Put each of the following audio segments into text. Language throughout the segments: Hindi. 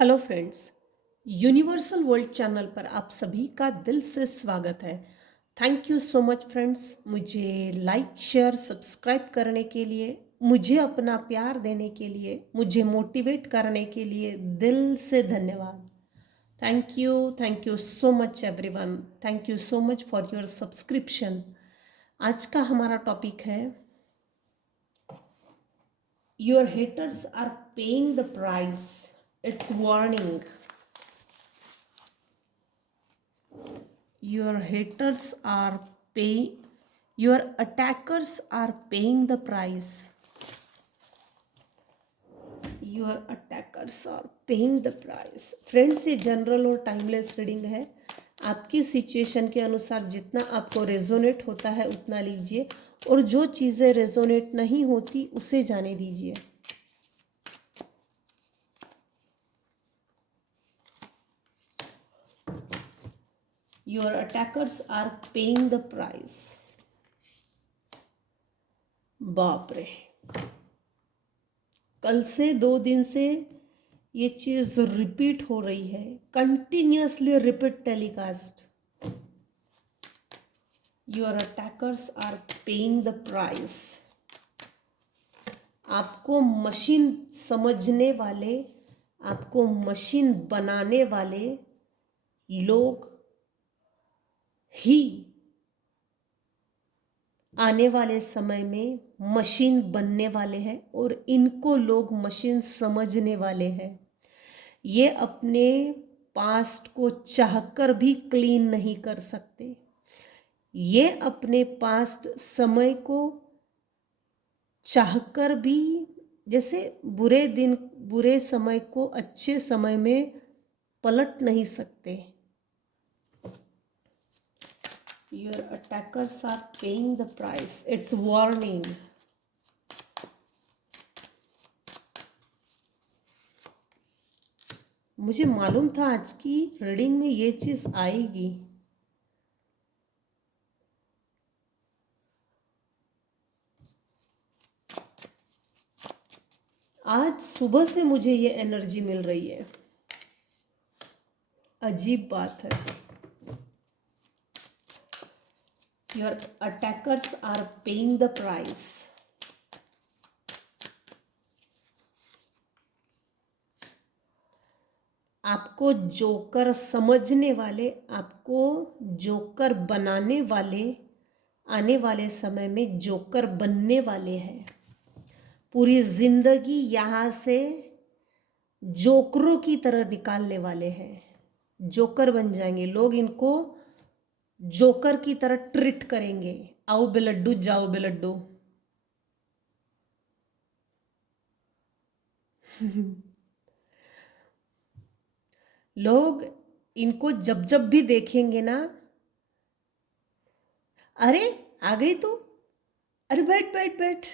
Hello friends, universal world channel पर आप सभी का दिल से स्वागत है। Thank you so much friends, मुझे लाइक शेयर सब्सक्राइब करने के लिए, मुझे अपना प्यार देने के लिए, मुझे मोटिवेट करने के लिए दिल से धन्यवाद। Thank you so much everyone. Thank you so much for your subscription. आज का हमारा टॉपिक है your haters are paying the price, it's warning. Your haters are paying, your attackers are paying the price. Your attackers are paying the price. Friends, ये जनरल और टाइमलेस रीडिंग है। आपकी सिचुएशन के अनुसार जितना आपको रेजोनेट होता है उतना लीजिए, और जो चीज़ें रेजोनेट नहीं होती उसे जाने दीजिए। Your attackers are paying the price. बाप रे, कल से 2 दिन से ये चीज रिपीट हो रही है, continuously repeat telecast. Your attackers are paying the price. आपको मशीन समझने वाले, आपको मशीन बनाने वाले लोग ही आने वाले समय में मशीन बनने वाले हैं, और इनको लोग मशीन समझने वाले हैं। ये अपने पास्ट को चाहकर भी क्लीन नहीं कर सकते। ये अपने पास्ट समय को चाहकर भी, जैसे बुरे दिन बुरे समय को अच्छे समय में पलट नहीं सकते। Your attackers are paying the price. It's warning. मुझे मालूम था आज की रीडिंग में ये चीज आएगी। आज सुबह से मुझे ये एनर्जी मिल रही है। अजीब बात है। Your attackers are paying the price. आपको जोकर समझने वाले, आपको जोकर बनाने वाले आने वाले समय में जोकर बनने वाले हैं। पूरी जिंदगी यहाँ से जोकरों की तरह निकालने वाले हैं। जोकर बन जाएंगे लोग, इनको जोकर की तरह ट्रीट करेंगे। आओ बेलड्डू, जाओ बेलड्डू। लोग इनको जब जब भी देखेंगे ना, अरे आ गई तू, अरे बैठ बैठ बैठ,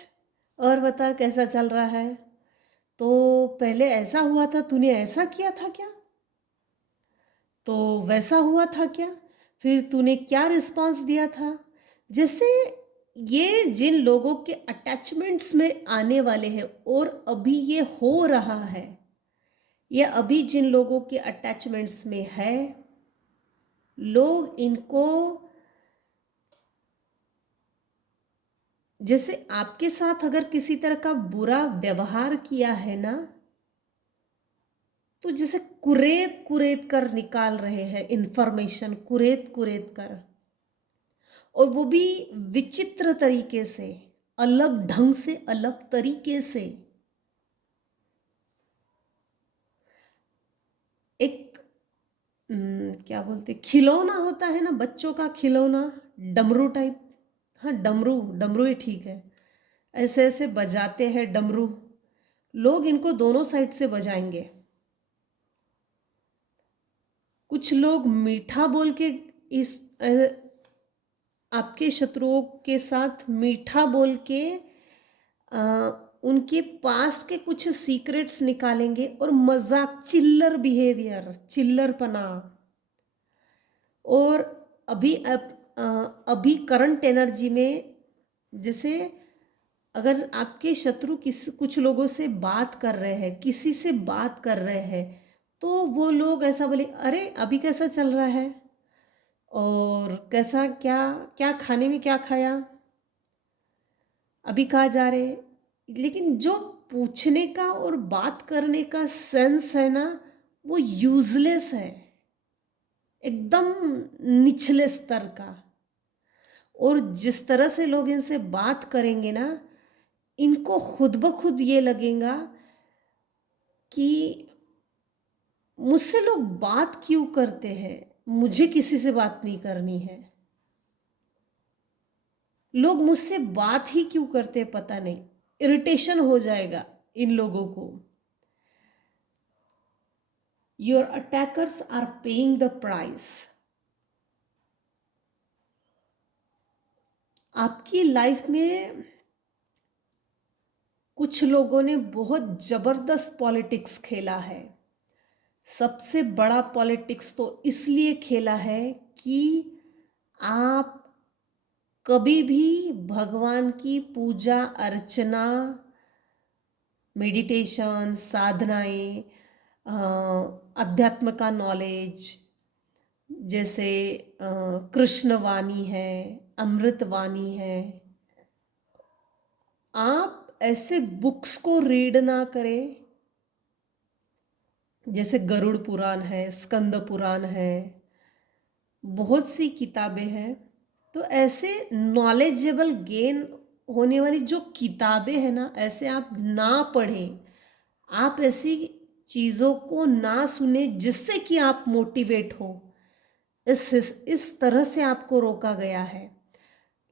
और बता कैसा चल रहा है। तो पहले ऐसा हुआ था, तूने ऐसा किया था क्या, तो वैसा हुआ था क्या, फिर तूने क्या रिस्पांस दिया था। जैसे ये जिन लोगों के अटैचमेंट्स में आने वाले हैं, और अभी ये हो रहा है, ये अभी जिन लोगों के अटैचमेंट्स में है, लोग इनको, जैसे आपके साथ अगर किसी तरह का बुरा व्यवहार किया है ना, तो जैसे कुरेद कुरेद कर निकाल रहे हैं इंफॉर्मेशन, कुरेद कुरेद कर, और वो भी विचित्र तरीके से, अलग ढंग से, अलग तरीके से। एक क्या बोलते, खिलौना होता है ना, बच्चों का खिलौना, डमरू टाइप। हाँ, डमरू, डमरू ही ठीक है। ऐसे ऐसे बजाते हैं डमरू लोग, इनको दोनों साइड से बजाएंगे। कुछ लोग मीठा बोल के इस आपके शत्रुओं के साथ मीठा बोल के उनके पास्ट के कुछ सीक्रेट्स निकालेंगे, और मजाक, चिल्लर बिहेवियर, चिल्लरपना। और अभी करंट एनर्जी में, जैसे अगर आपके शत्रु कुछ लोगों से बात कर रहे हैं, किसी से बात कर रहे हैं, तो वो लोग ऐसा बोले, अरे अभी कैसा चल रहा है, और कैसा, क्या क्या खाने में क्या खाया, अभी कहाँ जा रहे। लेकिन जो पूछने का और बात करने का सेंस है ना, वो यूजलेस है, एकदम निचले स्तर का। और जिस तरह से लोग इनसे बात करेंगे ना, इनको खुद ब खुद ये लगेगा कि मुझसे लोग बात क्यों करते हैं, मुझे किसी से बात नहीं करनी है। लोग मुझसे बात ही क्यों करते हैं पता नहीं, इरिटेशन हो जाएगा इन लोगों को। Your attackers are paying the price. आपकी लाइफ में कुछ लोगों ने बहुत जबरदस्त पॉलिटिक्स खेला है। सबसे बड़ा पॉलिटिक्स तो इसलिए खेला है कि आप कभी भी भगवान की पूजा अर्चना, मेडिटेशन, साधनाएं, अध्यात्म का नॉलेज, जैसे कृष्ण वाणी है, अमृत वाणी है, आप ऐसे बुक्स को रीड ना करें। जैसे गरुड़ पुराण है, स्कंद पुराण है, बहुत सी किताबें हैं। तो ऐसे नॉलेजेबल गेन होने वाली जो किताबें हैं ना, ऐसे आप ना पढ़ें, आप ऐसी चीज़ों को ना सुने जिससे कि आप मोटिवेट हो। इस तरह से आपको रोका गया है।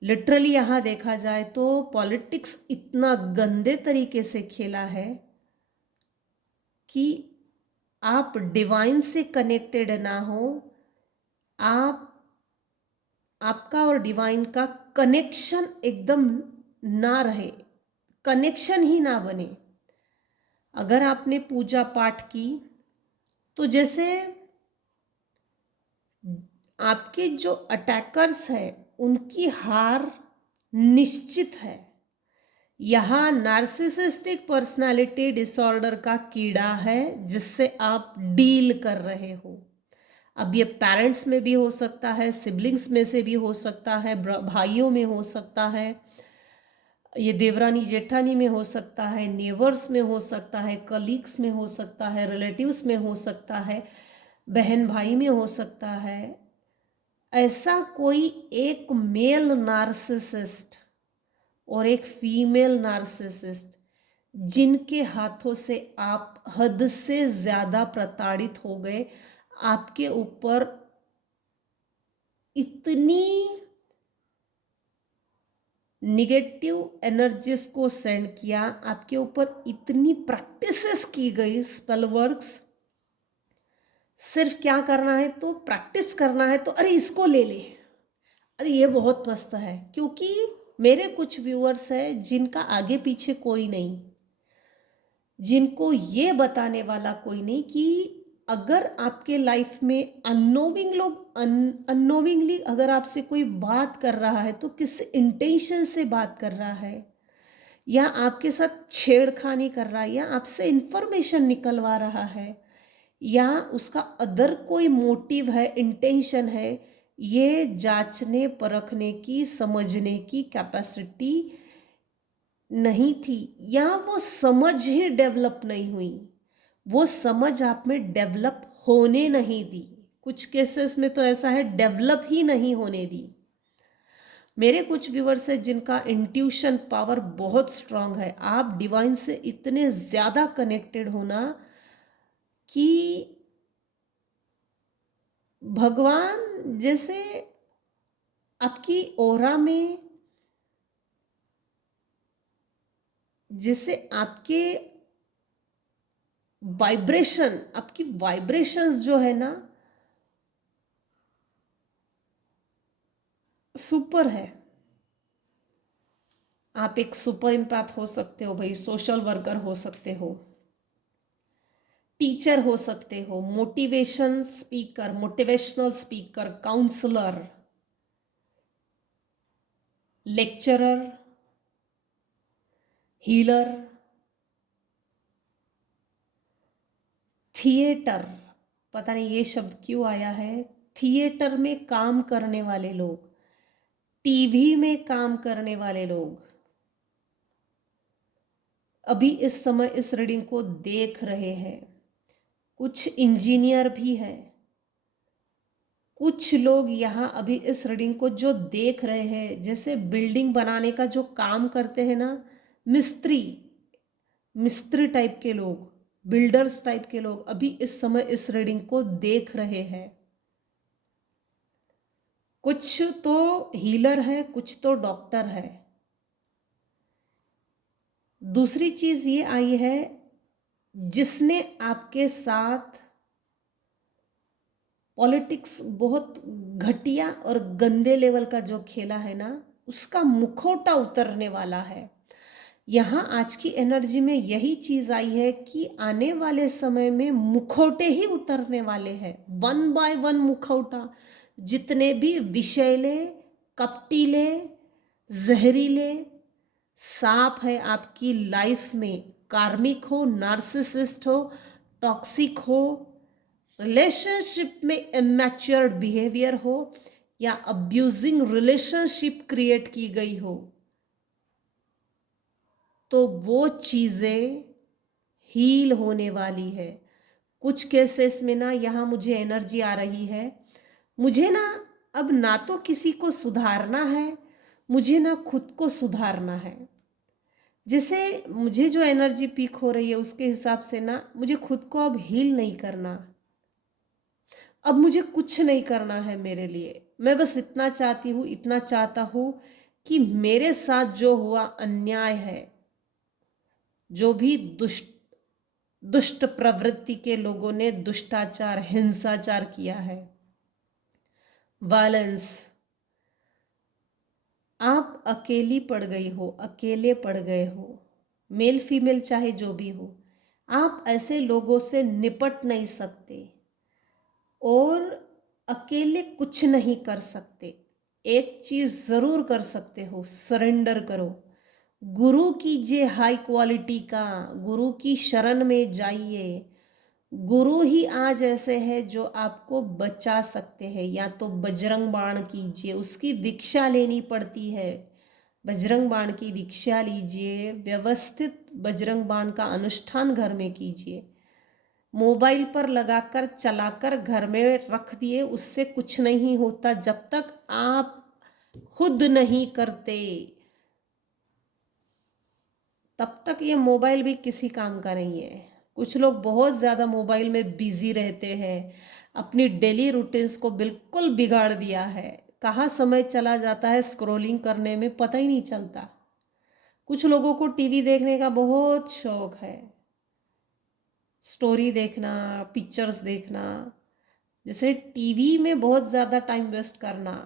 लिटरली यहाँ देखा जाए तो पॉलिटिक्स इतना गंदे तरीके से खेला है कि आप डिवाइन से कनेक्टेड ना हो, आप आपका और डिवाइन का कनेक्शन एकदम ना रहे, कनेक्शन ही ना बने। अगर आपने पूजा पाठ की तो जैसे आपके जो अटैकर्स हैं उनकी हार निश्चित है। यहाँ नार्सिसिस्टिक पर्सनालिटी डिसऑर्डर का कीड़ा है जिससे आप डील कर रहे हो। अब ये पेरेंट्स में भी हो सकता है, सिबलिंग्स में से भी हो सकता है, भाइयों में हो सकता है, ये देवरानी जेठानी में हो सकता है, नेबर्स में हो सकता है, कलीग्स में हो सकता है, रिलेटिव्स में हो सकता है, बहन भाई में हो सकता है। ऐसा कोई एक मेल नार्सिसिस्ट और एक फीमेल नार्सिसिस्ट जिनके हाथों से आप हद से ज़्यादा प्रताड़ित हो गए, आपके ऊपर इतनी निगेटिव एनर्जीज को सेंड किया, आपके ऊपर इतनी प्रैक्टिसेस की गई, स्पेल वर्क्स। सिर्फ क्या करना है तो प्रैक्टिस करना है, तो अरे इसको ले ले, अरे ये बहुत मस्त है। क्योंकि मेरे कुछ व्यूअर्स हैं जिनका आगे पीछे कोई नहीं, जिनको ये बताने वाला कोई नहीं कि अगर आपके लाइफ में अननोविंगली अगर आपसे कोई बात कर रहा है तो किस इंटेंशन से बात कर रहा है, या आपके साथ छेड़खानी कर रहा है, या आपसे इंफॉर्मेशन निकलवा रहा है, या उसका अदर कोई मोटिव है, इंटेंशन है, ये जांचने परखने की, समझने की कैपेसिटी नहीं थी, या वो समझ ही डेवलप नहीं हुई, वो समझ आप में डेवलप होने नहीं दी। कुछ केसेस में तो ऐसा है डेवलप ही नहीं होने दी। मेरे कुछ व्यूअर्स हैं जिनका इंट्यूशन पावर बहुत स्ट्रांग है। आप डिवाइन से इतने ज़्यादा कनेक्टेड होना कि भगवान जैसे आपकी ओरा में, जैसे आपके वाइब्रेशन, आपकी वाइब्रेशंस जो है ना, सुपर है। आप एक सुपर इम्पैथ हो सकते हो भाई, सोशल वर्कर हो सकते हो, टीचर हो सकते हो, motivational speaker, counsellor, lecturer, healer, theatre, पता नहीं ये शब्द क्यों आया है, थिएटर में काम करने वाले लोग, टीवी में काम करने वाले लोग अभी इस समय इस रीडिंग को देख रहे हैं। कुछ इंजीनियर भी हैं, कुछ लोग यहाँ अभी इस रीडिंग को जो देख रहे हैं, जैसे बिल्डिंग बनाने का जो काम करते हैं ना, मिस्त्री मिस्त्री टाइप के लोग, बिल्डर्स टाइप के लोग अभी इस समय इस रीडिंग को देख रहे हैं। कुछ तो हीलर है, कुछ तो डॉक्टर है। दूसरी चीज ये आई है, जिसने आपके साथ पॉलिटिक्स बहुत घटिया और गंदे लेवल का जो खेला है ना, उसका मुखौटा उतरने वाला है। यहाँ आज की एनर्जी में यही चीज आई है कि आने वाले समय में मुखौटे ही उतरने वाले हैं, 1 बाय 1 मुखौटा। जितने भी विषैले, कपटीले, जहरीले सांप है आपकी लाइफ में, कार्मिक हो, नार्सिसिस्ट हो, टॉक्सिक हो, रिलेशनशिप में इमैच्योर्ड बिहेवियर हो, या अब्यूजिंग रिलेशनशिप क्रिएट की गई हो, तो वो चीजें हील होने वाली है। कुछ केसेस में ना यहाँ मुझे एनर्जी आ रही है, मुझे ना अब ना तो किसी को सुधारना है, मुझे ना खुद को सुधारना है। जैसे मुझे जो एनर्जी पीक हो रही है उसके हिसाब से ना मुझे खुद को अब हील नहीं करना, अब मुझे कुछ नहीं करना है मेरे लिए। मैं बस इतना चाहती हूँ, इतना चाहता हूँ कि मेरे साथ जो हुआ अन्याय है, जो भी दुष्ट प्रवृत्ति के लोगों ने दुष्टाचार, हिंसाचार किया है, वायलेंस, आप अकेली पड़ गई हो, अकेले पड़ गए हो, मेल फीमेल चाहे जो भी हो, आप ऐसे लोगों से निपट नहीं सकते और अकेले कुछ नहीं कर सकते। एक चीज जरूर कर सकते हो, सरेंडर करो, गुरु कीजिए हाई क्वालिटी का, गुरु की शरण में जाइए। गुरु ही आज ऐसे है जो आपको बचा सकते हैं। या तो बजरंग बाण कीजिए, उसकी दीक्षा लेनी पड़ती है, बजरंग बाण की दीक्षा लीजिए, व्यवस्थित बजरंग बाण का अनुष्ठान घर में कीजिए। मोबाइल पर लगाकर चलाकर घर में रख दिए, उससे कुछ नहीं होता जब तक आप खुद नहीं करते। तब तक ये मोबाइल भी किसी काम का नहीं है। कुछ लोग बहुत ज़्यादा मोबाइल में बिजी रहते हैं, अपनी डेली रूटीन्स को बिल्कुल बिगाड़ दिया है। कहाँ समय चला जाता है स्क्रॉलिंग करने में पता ही नहीं चलता। कुछ लोगों को टीवी देखने का बहुत शौक है, स्टोरी देखना, पिक्चर्स देखना। जैसे टीवी में बहुत ज़्यादा टाइम वेस्ट करना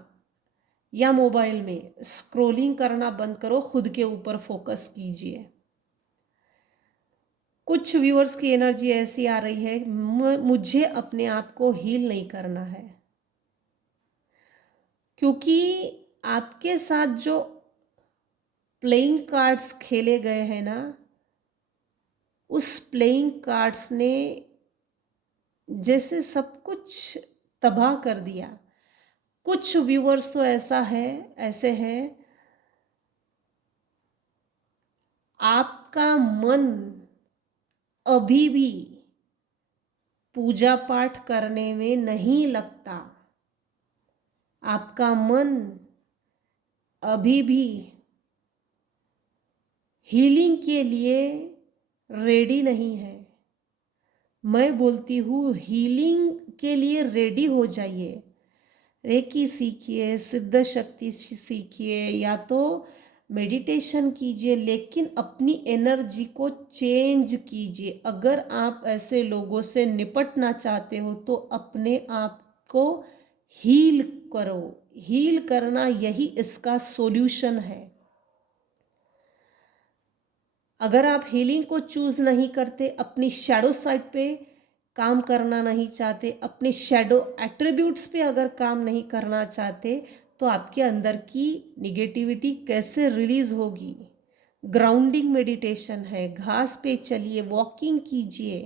या मोबाइल में स्क्रॉलिंग करना बंद करो, खुद के ऊपर फोकस कीजिए। कुछ व्यूअर्स की एनर्जी ऐसी आ रही है, मुझे अपने आप को हील नहीं करना है, क्योंकि आपके साथ जो प्लेइंग कार्ड्स खेले गए हैं ना, उस प्लेइंग कार्ड्स ने जैसे सब कुछ तबाह कर दिया। कुछ व्यूअर्स तो ऐसे हैं, आपका मन अभी भी पूजा पाठ करने में नहीं लगता, आपका मन अभी भी हीलिंग के लिए रेडी नहीं है। मैं बोलती हूँ हीलिंग के लिए रेडी हो जाइए। रेकी सीखिए, सिद्ध शक्ति सीखिए, या तो मेडिटेशन कीजिए, लेकिन अपनी एनर्जी को चेंज कीजिए। अगर आप ऐसे लोगों से निपटना चाहते हो तो अपने आप को हील करो। हील करना यही इसका सॉल्यूशन है। अगर आप हीलिंग को चूज नहीं करते, अपनी शैडो साइड पे काम करना नहीं चाहते, अपने शैडो एट्रीब्यूट्स पे अगर काम नहीं करना चाहते, तो आपके अंदर की निगेटिविटी कैसे रिलीज होगी। ग्राउंडिंग मेडिटेशन है, घास पे चलिए, वॉकिंग कीजिए,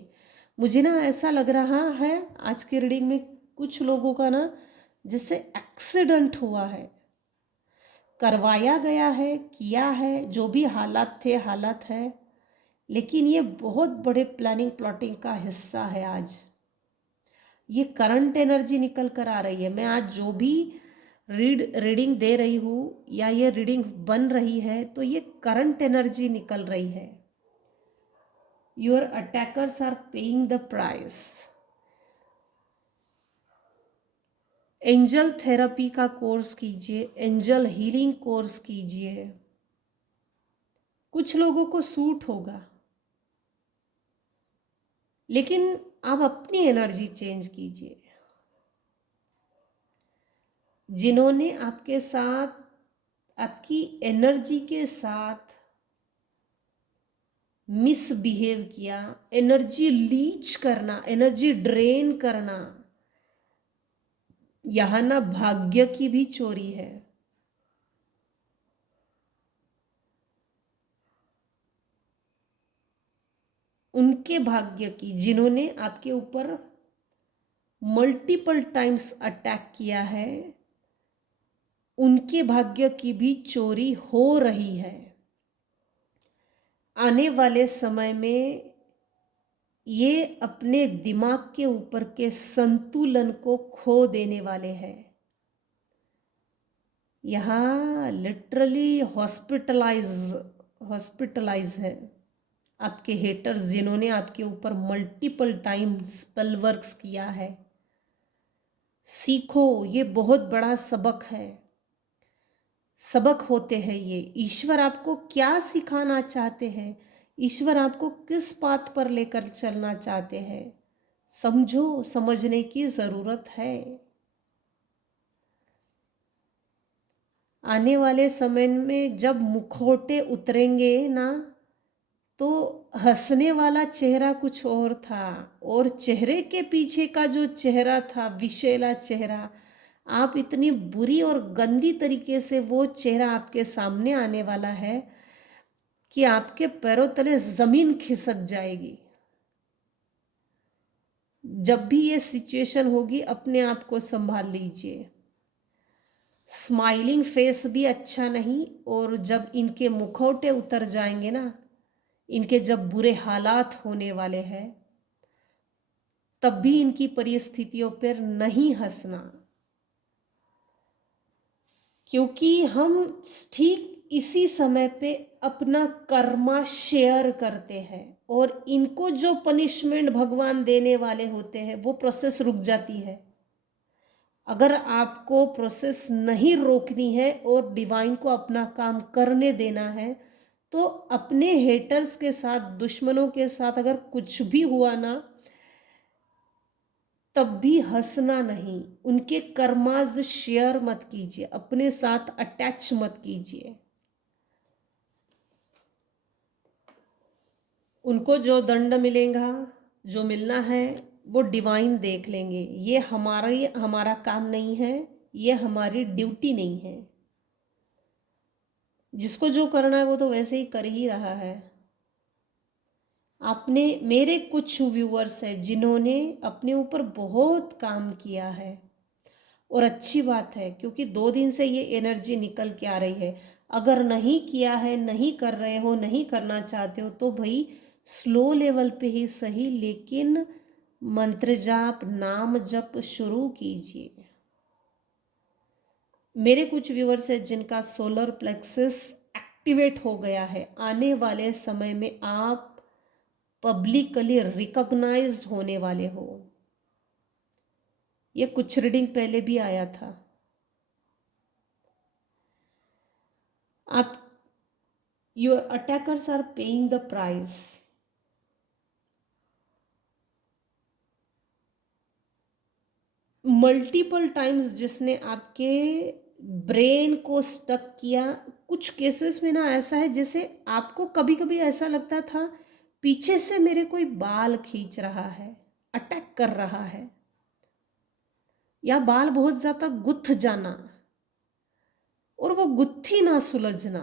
मुझे ना ऐसा लग रहा है आज की रीडिंग में कुछ लोगों का ना जैसे एक्सीडेंट हुआ है, करवाया गया है, किया है, जो भी हालात थे हालात है, लेकिन ये बहुत बड़े प्लानिंग प्लॉटिंग का हिस्सा है। आज ये करंट एनर्जी निकल कर आ रही है। मैं आज जो भी रीडिंग दे रही हूँ या ये रीडिंग बन रही है तो ये करंट एनर्जी निकल रही है। Your attackers are paying the price. Angel therapy का कोर्स कीजिए, एंजल हीलिंग कोर्स कीजिए, कुछ लोगों को सूट होगा, लेकिन आप अपनी एनर्जी चेंज कीजिए। जिन्होंने आपके साथ आपकी एनर्जी के साथ मिसबिहेव किया, एनर्जी लीच करना, एनर्जी ड्रेन करना, यहां ना भाग्य की भी चोरी है। उनके भाग्य की जिन्होंने आपके ऊपर मल्टीपल टाइम्स अटैक किया है, उनके भाग्य की भी चोरी हो रही है। आने वाले समय में ये अपने दिमाग के ऊपर के संतुलन को खो देने वाले हैं। यहाँ लिटरली हॉस्पिटलाइज है आपके हेटर्स, जिन्होंने आपके ऊपर मल्टीपल टाइम स्पेल वर्क्स किया है। सीखो, ये बहुत बड़ा सबक है। सबक होते हैं ये। ईश्वर आपको क्या सिखाना चाहते हैं, ईश्वर आपको किस पाथ पर लेकर चलना चाहते हैं, समझो, समझने की जरूरत है। आने वाले समय में जब मुखौटे उतरेंगे ना, तो हंसने वाला चेहरा कुछ और था, और चेहरे के पीछे का जो चेहरा था, विशेला चेहरा, आप इतनी बुरी और गंदी तरीके से वो चेहरा आपके सामने आने वाला है कि आपके पैरों तले जमीन खिसक जाएगी। जब भी ये सिचुएशन होगी अपने आप को संभाल लीजिए। स्माइलिंग फेस भी अच्छा नहीं, और जब इनके मुखौटे उतर जाएंगे ना, इनके जब बुरे हालात होने वाले हैं, तब भी इनकी परिस्थितियों पर नहीं हंसना, क्योंकि हम ठीक इसी समय पे अपना कर्मा शेयर करते हैं, और इनको जो पनिशमेंट भगवान देने वाले होते हैं वो प्रोसेस रुक जाती है। अगर आपको प्रोसेस नहीं रोकनी है और डिवाइन को अपना काम करने देना है, तो अपने हेटर्स के साथ, दुश्मनों के साथ अगर कुछ भी हुआ ना, तब भी हंसना नहीं, उनके कर्माज शेयर मत कीजिए, अपने साथ अटैच मत कीजिए। उनको जो दंड मिलेगा, जो मिलना है, वो डिवाइन देख लेंगे। ये हमारा काम नहीं है, ये हमारी ड्यूटी नहीं है। जिसको जो करना है वो तो वैसे ही कर ही रहा है। आपने, मेरे कुछ व्यूअर्स हैं जिन्होंने अपने ऊपर बहुत काम किया है, और अच्छी बात है, क्योंकि 2 दिन से ये एनर्जी निकल के आ रही है। अगर नहीं किया है, नहीं कर रहे हो, नहीं करना चाहते हो, तो भाई स्लो लेवल पे ही सही, लेकिन मंत्र जाप, नाम जप शुरू कीजिए। मेरे कुछ व्यूअर्स हैं जिनका सोलर प्लेक्सस एक्टिवेट हो गया है। आने वाले समय में आप पब्लिकली रिकॉग्नाइज्ड होने वाले हो। ये कुछ रीडिंग पहले भी आया था। आप, your attackers are paying the price. Multiple times जिसने आपके ब्रेन को स्टक किया। कुछ केसेस में ना ऐसा है जैसे आपको कभी कभी ऐसा लगता था पीछे से मेरे कोई बाल खींच रहा है, अटैक कर रहा है, या बाल बहुत ज्यादा गुथ जाना, और वो गुत्थी ना सुलझना,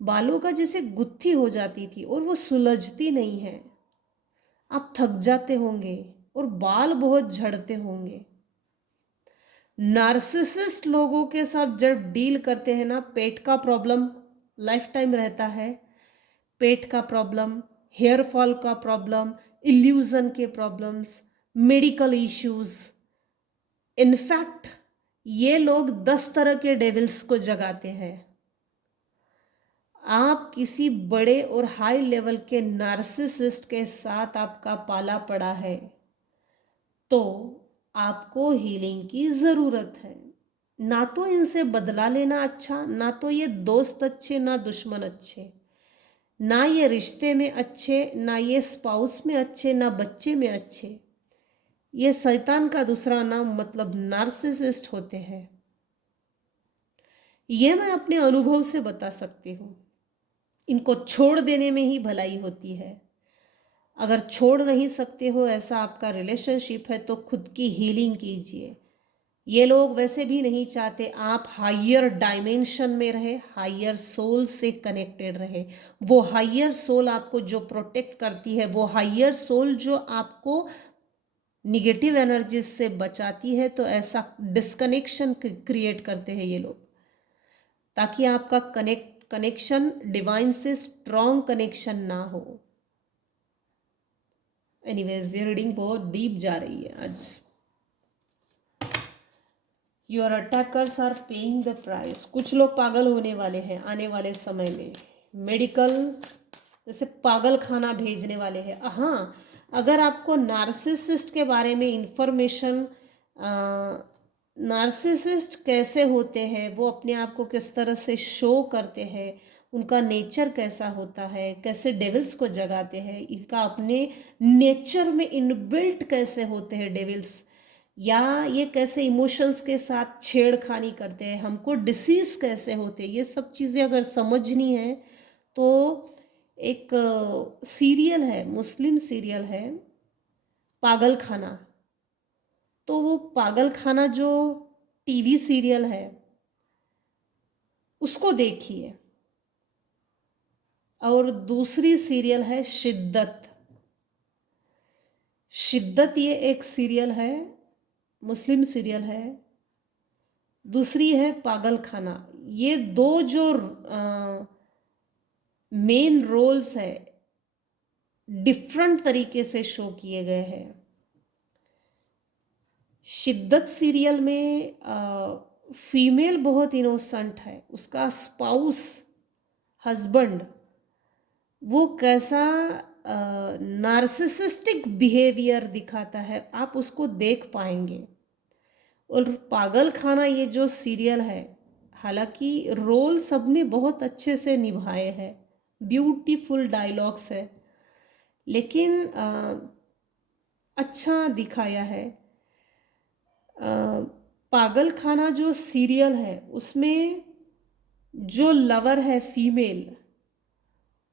बालों का जैसे गुत्थी हो जाती थी और वो सुलझती नहीं है। आप थक जाते होंगे और बाल बहुत झड़ते होंगे। नार्सिसिस्ट लोगों के साथ जब डील करते हैं ना, पेट का प्रॉब्लम लाइफ टाइम रहता है। पेट का प्रॉब्लम, हेयर फॉल का प्रॉब्लम, इल्यूजन के प्रॉब्लम्स, मेडिकल इश्यूज। इनफैक्ट ये लोग 10 तरह के डेविल्स को जगाते हैं। आप किसी बड़े और हाई लेवल के नार्सिसिस्ट के साथ आपका पाला पड़ा है तो आपको हीलिंग की ज़रूरत है। ना तो इनसे बदला लेना अच्छा, ना तो ये दोस्त अच्छे, ना दुश्मन अच्छे, ना ये रिश्ते में अच्छे, ना ये स्पाउस में अच्छे, ना बच्चे में अच्छे। ये शैतान का दूसरा नाम मतलब नार्सिसिस्ट होते हैं। ये मैं अपने अनुभव से बता सकती हूँ। इनको छोड़ देने में ही भलाई होती है। अगर छोड़ नहीं सकते हो, ऐसा आपका रिलेशनशिप है, तो खुद की हीलिंग कीजिए। ये लोग वैसे भी नहीं चाहते आप हायर डायमेंशन में रहे, हायर सोल से कनेक्टेड रहे। वो हायर सोल आपको जो प्रोटेक्ट करती है, वो हायर सोल जो आपको निगेटिव एनर्जीज से बचाती है, तो ऐसा डिस्कनेक्शन क्रिएट करते हैं ये लोग, ताकि आपका कनेक्शन डिवाइन से स्ट्रॉन्ग कनेक्शन ना हो। एनीवेज, ये रीडिंग बहुत डीप जा रही है आज। Your attackers are paying the price. कुछ लोग पागल होने वाले हैं आने वाले समय में। मेडिकल जैसे पागल खाना भेजने वाले हैं। हाँ, अगर आपको नार्सिसिस्ट के बारे में इंफॉर्मेशन, नार्सिसिस्ट कैसे होते हैं, वो अपने आप को किस तरह से शो करते हैं, उनका नेचर कैसा होता है, कैसे डेविल्स को जगाते हैं, इनका अपने नेचर में इनबिल्ट कैसे होते हैं डेविल्स, या ये कैसे इमोशंस के साथ छेड़खानी करते हैं, हमको डिसीज कैसे होते हैं, ये सब चीज़ें अगर समझनी है तो एक सीरियल है, मुस्लिम सीरियल है पागल खाना। तो वो पागल खाना जो टीवी सीरियल है उसको देखिए। और दूसरी सीरियल है शिद्दत। शिद्दत ये एक सीरियल है, मुस्लिम सीरियल है। दूसरी है पागल खाना। ये दो जो मेन रोल्स है डिफरेंट तरीके से शो किए गए हैं। शिद्दत सीरियल में फीमेल बहुत इनोसेंट है, उसका स्पाउस, हस्बैंड, वो कैसा नार्सिसिस्टिक बिहेवियर दिखाता है, आप उसको देख पाएंगे। और पागल खाना ये जो सीरियल है, हालांकि रोल सबने बहुत अच्छे से निभाए हैं, ब्यूटीफुल डायलॉग्स है, लेकिन अच्छा दिखाया है। पागल खाना जो सीरियल है उसमें जो लवर है फीमेल,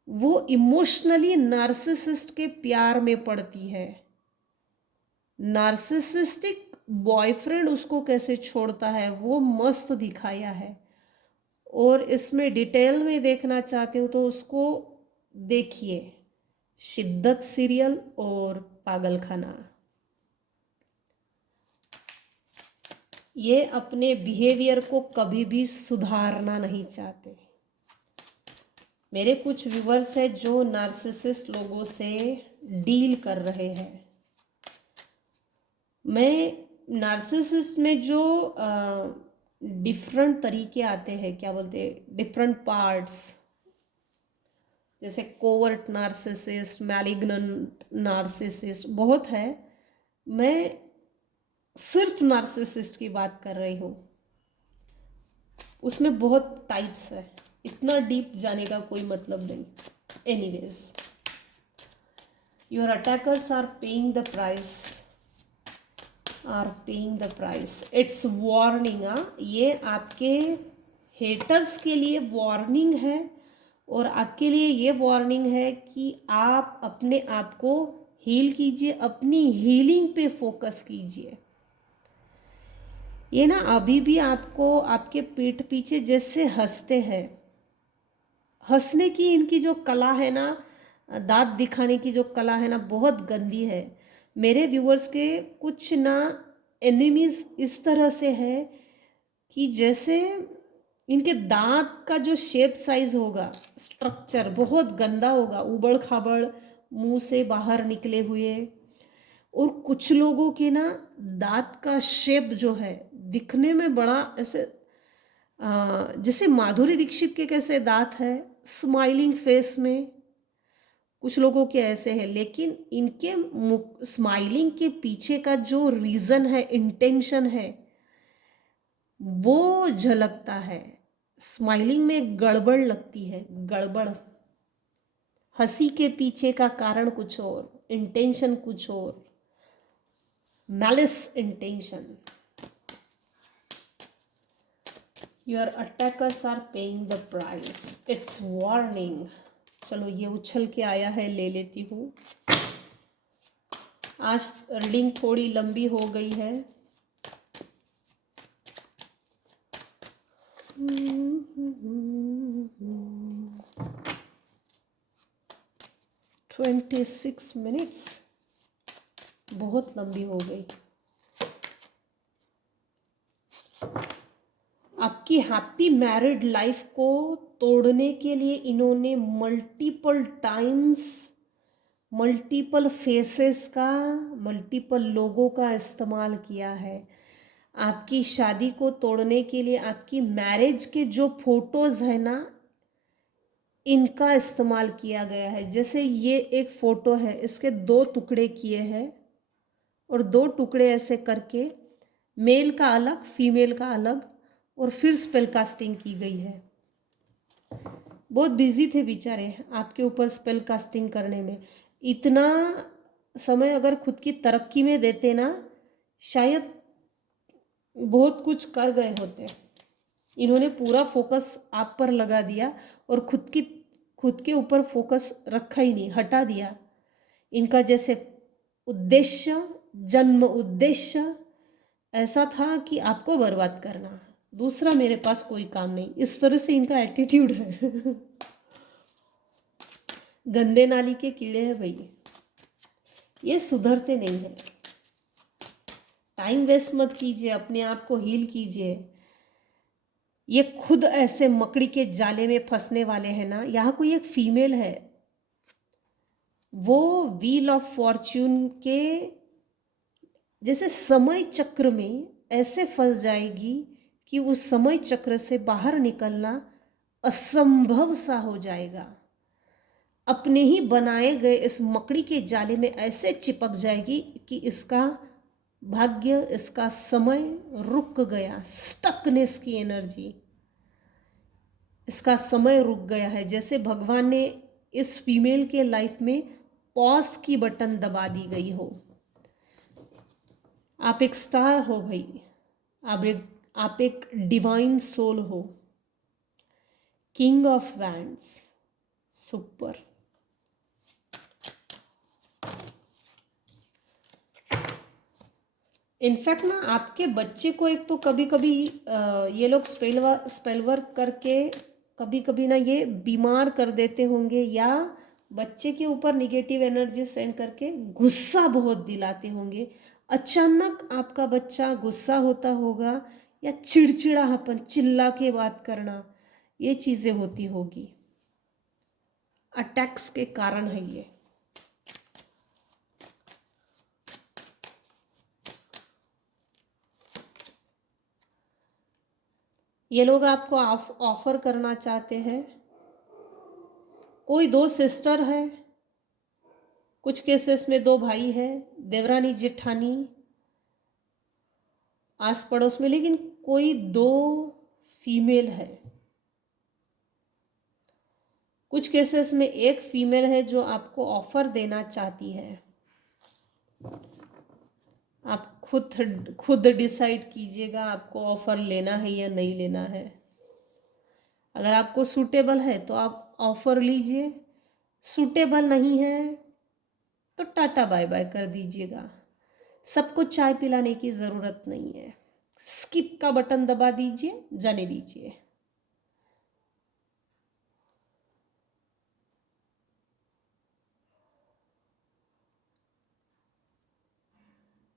वो इमोशनली नार्सिसिस्ट के प्यार में पड़ती है। नार्सिसिस्टिक बॉयफ्रेंड उसको कैसे छोड़ता है वो मस्त दिखाया है। और इसमें डिटेल में देखना चाहते हो तो उसको देखिए, शिद्दत सीरियल और पागल खाना। ये अपने बिहेवियर को कभी भी सुधारना नहीं चाहते। मेरे कुछ व्यूवर्स हैं जो नार्सिसिस्ट लोगों से डील कर रहे हैं। मैं नार्सिसिस्ट में जो डिफरेंट तरीके आते हैं, क्या बोलते हैं, डिफरेंट पार्ट्स, जैसे कोवर्ट नार्सिसिस्ट, मैलिग्नेंट नार्सिसिस्ट, बहुत है। मैं सिर्फ नार्सिसिस्ट की बात कर रही हूँ। उसमें बहुत टाइप्स है, इतना डीप जाने का कोई मतलब नहीं। Anyways, your attackers are paying the price, are paying the price. It's warning. ये आपके हेटर्स के लिए वार्निंग है, और आपके लिए ये वार्निंग है कि आप अपने आप को हील कीजिए, अपनी हीलिंग पे फोकस कीजिए। ये ना अभी भी आपको आपके पीठ पीछे जैसे हंसते हैं, हंसने की इनकी जो कला है ना, दांत दिखाने की जो कला है ना, बहुत गंदी है। मेरे व्यूअर्स के कुछ ना एनिमीज इस तरह से है कि जैसे इनके दांत का जो शेप साइज होगा, स्ट्रक्चर बहुत गंदा होगा, उबड़ खाबड़ मुंह से बाहर निकले हुए। और कुछ लोगों के ना दांत का शेप जो है दिखने में बड़ा ऐसे जैसे माधुरी दीक्षित के कैसे दांत है स्माइलिंग फेस में, कुछ लोगों के ऐसे हैं। लेकिन इनके स्माइलिंग के पीछे का जो रीज़न है, इंटेंशन है, वो झलकता है। स्माइलिंग में गड़बड़ लगती है, गड़बड़। हंसी के पीछे का कारण कुछ और, इंटेंशन कुछ और, malice intention. Your attackers are paying the price, it's warning. चलो ये उछल के आया है, ले लेती हूँ। आज रीडिंग थोड़ी लंबी हो गई है। 26 मिनट्स बहुत लंबी हो गई। आपकी हैप्पी मैरिड लाइफ को तोड़ने के लिए इन्होंने मल्टीपल टाइम्स, मल्टीपल फेसेस का, मल्टीपल लोगों का इस्तेमाल किया है। आपकी शादी को तोड़ने के लिए आपकी मैरिज के जो फोटोज़ है ना, इनका इस्तेमाल किया गया है। जैसे ये एक फ़ोटो है, इसके 2 टुकड़े किए हैं और 2 टुकड़े ऐसे करके मेल का अलग, फीमेल का अलग, और फिर स्पेल कास्टिंग की गई है। बहुत बिजी थे बेचारे आपके ऊपर स्पेल कास्टिंग करने में। इतना समय अगर खुद की तरक्की में देते ना, शायद बहुत कुछ कर गए होते। इन्होंने पूरा फोकस आप पर लगा दिया और खुद के ऊपर फोकस रखा ही नहीं, हटा दिया। इनका जैसे उद्देश्य, जन्म उद्देश्य ऐसा था कि आपको बर्बाद करना, दूसरा मेरे पास कोई काम नहीं। इस तरह से इनका एटीट्यूड है। गंदे नाली के कीड़े हैं भाई, ये सुधरते नहीं है। टाइम वेस्ट मत कीजिए, अपने आप को हील कीजिए। ये खुद ऐसे मकड़ी के जाले में फंसने वाले हैं ना। यहाँ कोई एक फीमेल है, वो व्हील ऑफ फॉर्च्यून के जैसे समय चक्र में ऐसे फंस जाएगी कि उस समय चक्र से बाहर निकलना असंभव सा हो जाएगा। अपने ही बनाए गए इस मकड़ी के जाले में ऐसे चिपक जाएगी कि इसका भाग्य, इसका समय रुक गया। स्टकनेस की एनर्जी, इसका समय रुक गया है। जैसे भगवान ने इस फीमेल के लाइफ में पॉज की बटन दबा दी गई हो। आप एक स्टार हो भाई, आप एक डिवाइन सोल हो, king of wands, super. In fact ना आपके बच्चे को एक तो कभी कभी ये लोग स्पेल वर्क करके कभी कभी ना ये बीमार कर देते होंगे, या बच्चे के ऊपर निगेटिव एनर्जी सेंड करके गुस्सा बहुत दिलाते होंगे। अचानक आपका बच्चा गुस्सा होता होगा, या चिड़चिड़ापन, चिल्ला के बात करना, ये चीज़ें होती होगी। अटैक्स के कारण है ये। ये लोग आपको ऑफर करना चाहते हैं। कोई 2 सिस्टर है, कुछ केसेस में 2 भाई है, देवरानी जेठानी आस पड़ोस में, लेकिन कोई 2 फीमेल है। कुछ केसेस में एक फीमेल है जो आपको ऑफर देना चाहती है। आप खुद डिसाइड कीजिएगा आपको ऑफर लेना है या नहीं लेना है। अगर आपको सूटेबल है तो आप ऑफर लीजिए, सूटेबल नहीं है तो टाटा बाय बाय कर दीजिएगा। सबको चाय पिलाने की ज़रूरत नहीं है। स्किप का बटन दबा दीजिए, जाने दीजिए।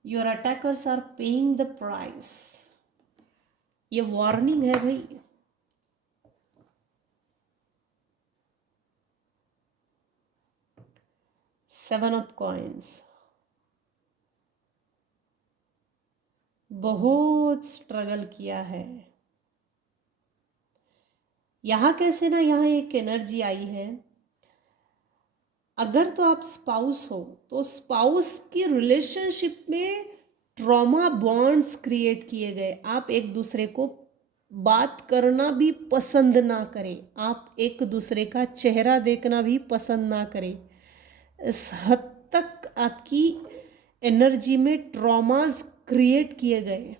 Your attackers are paying the price. ये वार्निंग है भाई। सेवन ऑफ कॉइन्स, बहुत स्ट्रगल किया है। यहाँ कैसे ना, यहाँ एक एनर्जी आई है, अगर तो आप स्पाउस हो तो स्पाउस की रिलेशनशिप में ट्रॉमा बॉन्ड्स क्रिएट किए गए। आप एक दूसरे को बात करना भी पसंद ना करें, आप एक दूसरे का चेहरा देखना भी पसंद ना करें। इस हद तक आपकी एनर्जी में ट्रॉमास क्रिएट किए गए।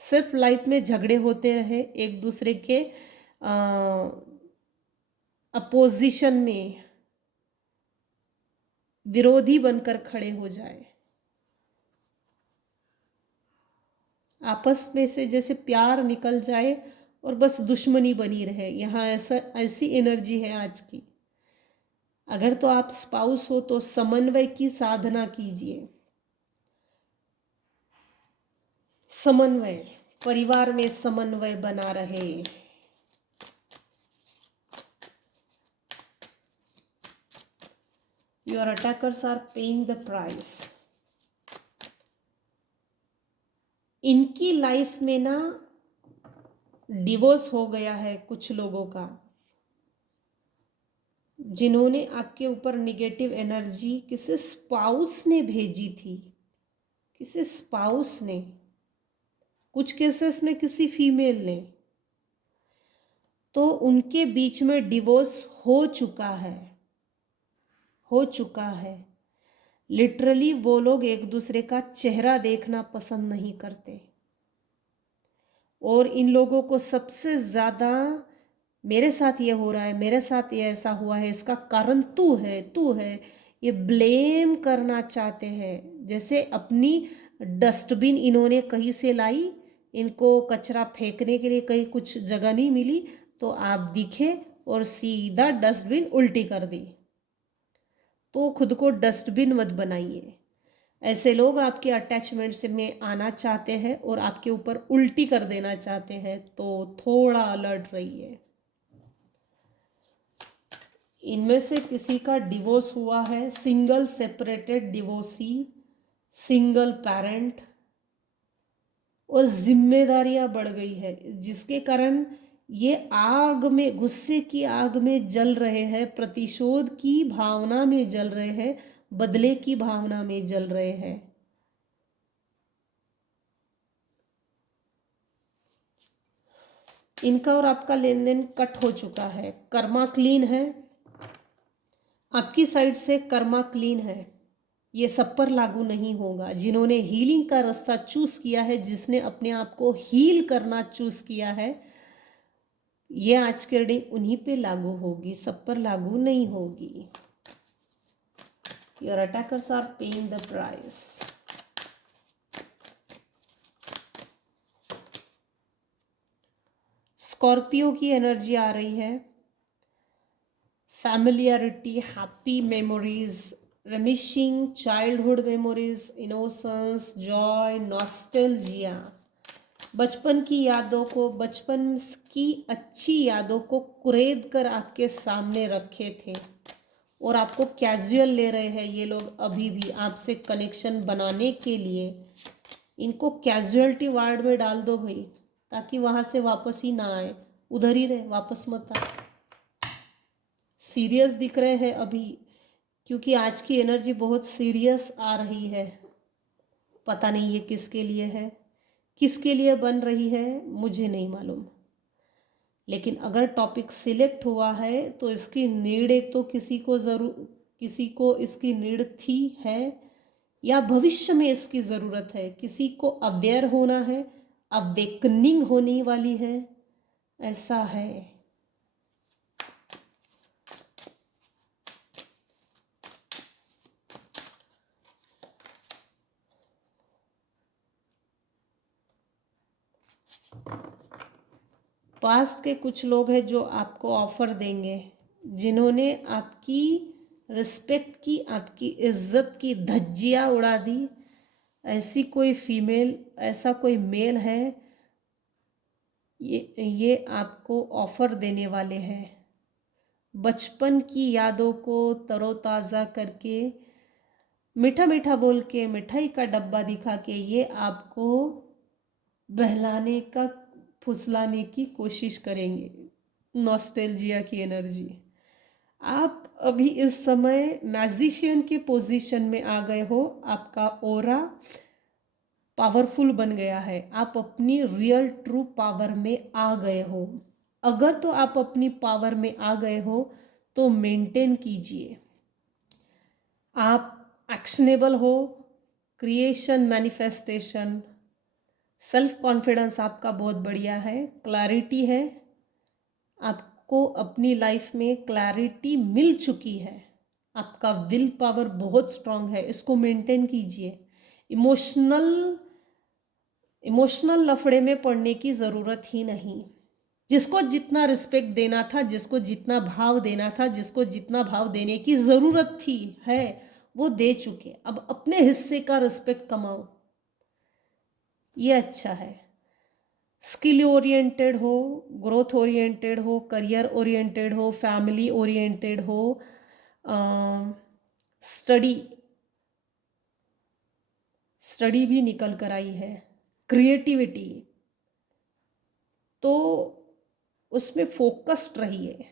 सिर्फ लाइफ में झगड़े होते रहे, एक दूसरे के अपोजिशन में विरोधी बनकर खड़े हो जाए। आपस में से जैसे प्यार निकल जाए और बस दुश्मनी बनी रहे। यहाँ ऐसी एनर्जी है आज की। अगर तो आप स्पाउस हो तो समन्वय की साधना कीजिए। समन्वय, परिवार में समन्वय बना रहे। Your attackers are paying the price. इनकी लाइफ में ना डिवोर्स हो गया है कुछ लोगों का, जिन्होंने आपके ऊपर निगेटिव एनर्जी किसी स्पाउस ने भेजी थी, किसी स्पाउस ने, कुछ केसेस में किसी फीमेल ने, तो उनके बीच में डिवोर्स हो चुका है, हो चुका है। लिटरली वो लोग एक दूसरे का चेहरा देखना पसंद नहीं करते। और इन लोगों को सबसे ज़्यादा मेरे साथ ये हो रहा है, मेरे साथ ये ऐसा हुआ है, इसका कारण तू है, तू है, ये ब्लेम करना चाहते हैं। जैसे अपनी डस्टबिन इन्होंने कहीं से लाई, इनको कचरा फेंकने के लिए कहीं कुछ जगह नहीं मिली, तो आप दिखे और सीधा डस्टबिन उल्टी कर दी। तो खुद को डस्टबिन मत बनाइए। ऐसे लोग आपके अटैचमेंट्स में आना चाहते हैं और आपके ऊपर उल्टी कर देना चाहते हैं, तो थोड़ा अलर्ट रहिए। इनमें से किसी का डिवोर्स हुआ है, single separated divorcee, single parent, और जिम्मेदारियां बढ़ गई है, जिसके कारण ये आग में, गुस्से की आग में जल रहे हैं, प्रतिशोध की भावना में जल रहे हैं, बदले की भावना में जल रहे हैं। इनका और आपका लेन देन कट हो चुका है। कर्मा क्लीन है, आपकी साइड से कर्मा क्लीन है। ये सब पर लागू नहीं होगा। जिन्होंने हीलिंग का रास्ता चूज किया है, जिसने अपने आप को हील करना चूज किया है, ये आज की रीडिंग उन्हीं पे लागू होगी, सब पर लागू नहीं होगी। Your attackers are paying the price. Scorpio की एनर्जी आ रही है। Familiarity, happy memories, reminiscing childhood memories, innocence, joy, nostalgia, बचपन की यादों को, बचपन की अच्छी यादों को कुरेद कर आपके सामने रखे थे और आपको कैजुअल ले रहे हैं ये लोग अभी भी आपसे कनेक्शन बनाने के लिए। इनको कैजुअलिटी वार्ड में डाल दो भाई, ताकि वहाँ से वापस ही ना आए, उधर ही रहे, वापस मत आए। सीरियस दिख रहे हैं अभी, क्योंकि आज की एनर्जी बहुत सीरियस आ रही है। पता नहीं ये किसके लिए है, किसके लिए बन रही है, मुझे नहीं मालूम। लेकिन अगर टॉपिक सिलेक्ट हुआ है तो इसकी नीड, एक तो किसी को इसकी नीड थी, है, या भविष्य में इसकी ज़रूरत है। किसी को अवेयर होना है, अवेकनिंग होने वाली है, ऐसा है। पास्ट के कुछ लोग हैं जो आपको ऑफर देंगे, जिन्होंने आपकी रिस्पेक्ट की, आपकी इज्जत की धज्जियाँ उड़ा दी। ऐसी कोई फीमेल, ऐसा कोई मेल है, ये आपको ऑफर देने वाले हैं बचपन की यादों को तरोताज़ा करके, मीठा मीठा बोल के, मिठाई का डब्बा दिखा के ये आपको बहलाने का, फुसलाने की कोशिश करेंगे। नॉस्टैल्जिया की एनर्जी। आप अभी इस समय मैजिशियन के पोजीशन में आ गए हो। आपका ऑरा पावरफुल बन गया है। आप अपनी रियल ट्रू पावर में आ गए हो। अगर तो आप अपनी पावर में आ गए हो तो मेंटेन कीजिए। आप एक्शनेबल हो। क्रिएशन, मैनिफेस्टेशन, सेल्फ कॉन्फिडेंस आपका बहुत बढ़िया है। क्लैरिटी है, आपको अपनी लाइफ में क्लैरिटी मिल चुकी है। आपका विल पावर बहुत स्ट्रांग है, इसको मेंटेन कीजिए। इमोशनल लफड़े में पड़ने की ज़रूरत ही नहीं। जिसको जितना रिस्पेक्ट देना था, जिसको जितना भाव देना था, जिसको जितना भाव देने की ज़रूरत थी है, वो दे चुके। अब अपने हिस्से का रिस्पेक्ट कमाओ, ये अच्छा है। स्किल ओरिएंटेड हो, ग्रोथ ओरिएंटेड हो, करियर ओरिएंटेड हो, फैमिली ओरिएंटेड हो, स्टडी भी निकल कर आई है, क्रिएटिविटी, तो उसमें फोकस्ड रहिए।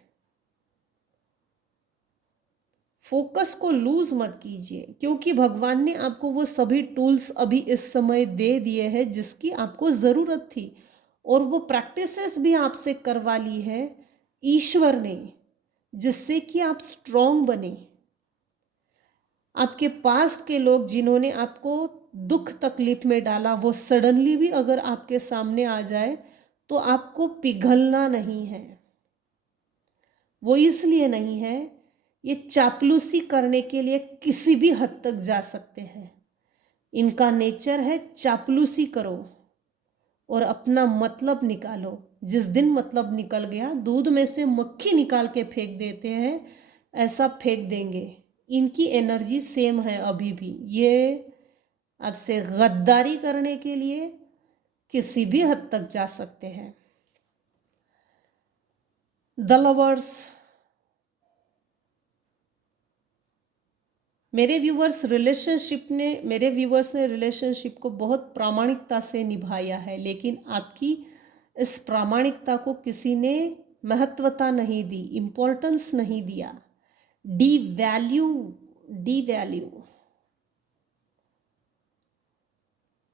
फोकस को लूज मत कीजिए, क्योंकि भगवान ने आपको वो सभी टूल्स अभी इस समय दे दिए हैं जिसकी आपको ज़रूरत थी, और वो प्रैक्टिसेस भी आपसे करवा ली है ईश्वर ने, जिससे कि आप स्ट्रॉन्ग बने। आपके पास्ट के लोग जिन्होंने आपको दुख तकलीफ में डाला, वो सडनली भी अगर आपके सामने आ जाए तो आपको पिघलना नहीं है। वो इसलिए नहीं है, ये चापलूसी करने के लिए किसी भी हद तक जा सकते हैं। इनका नेचर है चापलूसी करो और अपना मतलब निकालो। जिस दिन मतलब निकल गया, दूध में से मक्खी निकाल के फेंक देते हैं, ऐसा फेंक देंगे। इनकी एनर्जी सेम है अभी भी। ये आपसे गद्दारी करने के लिए किसी भी हद तक जा सकते हैं। द लवर्स, मेरे व्यूवर्स ने रिलेशनशिप को बहुत प्रामाणिकता से निभाया है, लेकिन आपकी इस प्रामाणिकता को किसी ने महत्वता नहीं दी, इम्पोर्टेंस नहीं दिया, डी वैल्यू।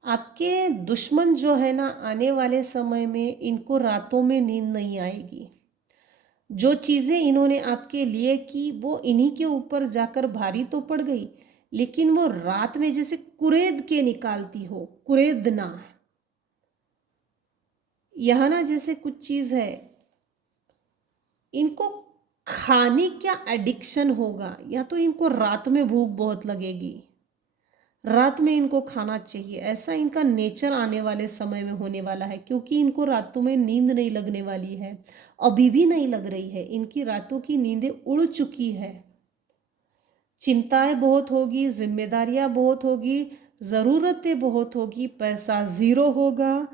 आपके दुश्मन जो है ना, आने वाले समय में इनको रातों में नींद नहीं आएगी। जो चीज़ें इन्होंने आपके लिए की वो इन्हीं के ऊपर जाकर भारी तो पड़ गई, लेकिन वो रात में जैसे कुरेद के निकालती हो, कुरेदना। यहाँ ना जैसे कुछ चीज़ है, इनको खाने क्या एडिक्शन होगा, या तो इनको रात में भूख बहुत लगेगी, रात में इनको खाना चाहिए। ऐसा इनका नेचर आने वाले समय में होने वाला है, क्योंकि इनको रातों में नींद नहीं लगने वाली है, अभी भी नहीं लग रही है। इनकी रातों की नींदें उड़ चुकी है। चिंताएं बहुत होगी, जिम्मेदारियां बहुत होगी, ज़रूरतें बहुत होगी, पैसा ज़ीरो होगा,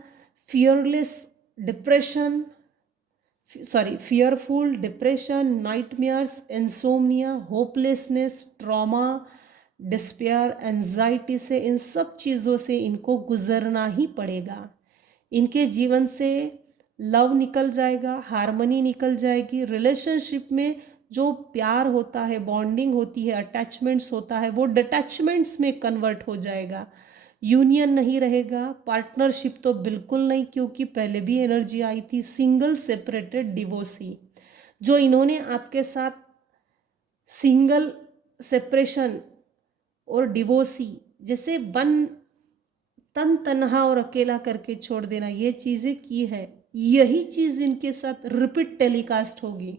fearful depression, nightmares, insomnia, hopelessness, trauma, despair, anxiety से, इन सब चीज़ों से इनको गुजरना ही पड़ेगा। इनके जीवन से लव निकल जाएगा, हार्मनी निकल जाएगी। रिलेशनशिप में जो प्यार होता है, बॉन्डिंग होती है, अटैचमेंट्स होता है, वो डिटैचमेंट्स में कन्वर्ट हो जाएगा। यूनियन नहीं रहेगा, पार्टनरशिप तो बिल्कुल नहीं, क्योंकि पहले भी एनर्जी आई थी सिंगल सेपरेटेड डिवोर्सी। जो इन्होंने आपके साथ सिंगल सेपरेशन और डिवोर्सी, जैसे वन तन तन्हा और अकेला करके छोड़ देना, ये चीज़ें की है, यही चीज़ इनके साथ रिपीट टेलीकास्ट होगी,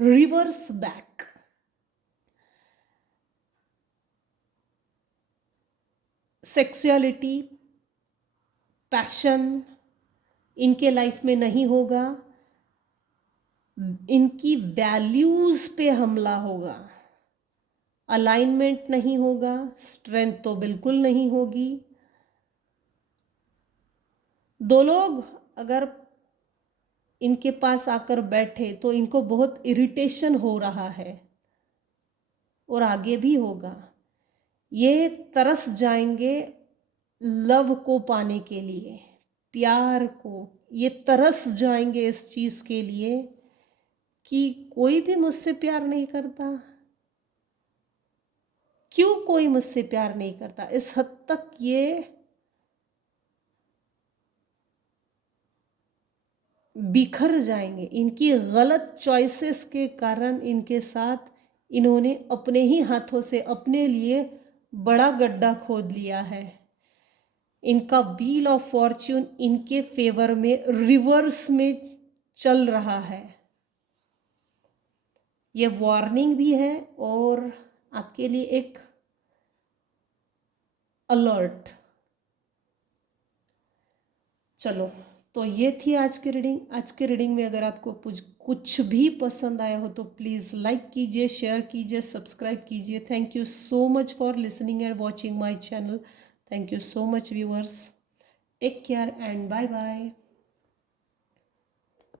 रिवर्स बैक। सेक्सुअलिटी, पैशन इनके लाइफ में नहीं होगा, इनकी वैल्यूज़ पे हमला होगा। अलाइनमेंट नहीं होगा, स्ट्रेंथ तो बिल्कुल नहीं होगी। दो लोग अगर इनके पास आकर बैठे तो इनको बहुत इरिटेशन हो रहा है और आगे भी होगा। ये तरस जाएंगे लव को पाने के लिए, प्यार को। ये तरस जाएंगे इस चीज के लिए कि कोई भी मुझसे प्यार नहीं करता, क्यों कोई मुझसे प्यार नहीं करता। इस हद तक ये बिखर जाएंगे। इनकी गलत चॉइसेस के कारण इनके साथ इन्होंने अपने ही हाथों से अपने लिए बड़ा गड्ढा खोद लिया है। इनका व्हील ऑफ फॉर्च्यून इनके फेवर में रिवर्स में चल रहा है। ये वार्निंग भी है और आपके लिए एक अलर्ट। चलो, तो ये थी आज की रीडिंग। आज की रीडिंग में अगर आपको कुछ भी पसंद आया हो तो प्लीज़ लाइक कीजिए, शेयर कीजिए, सब्सक्राइब कीजिए। Thank you so much for listening and watching my channel. Thank you so much viewers. Take care and bye bye.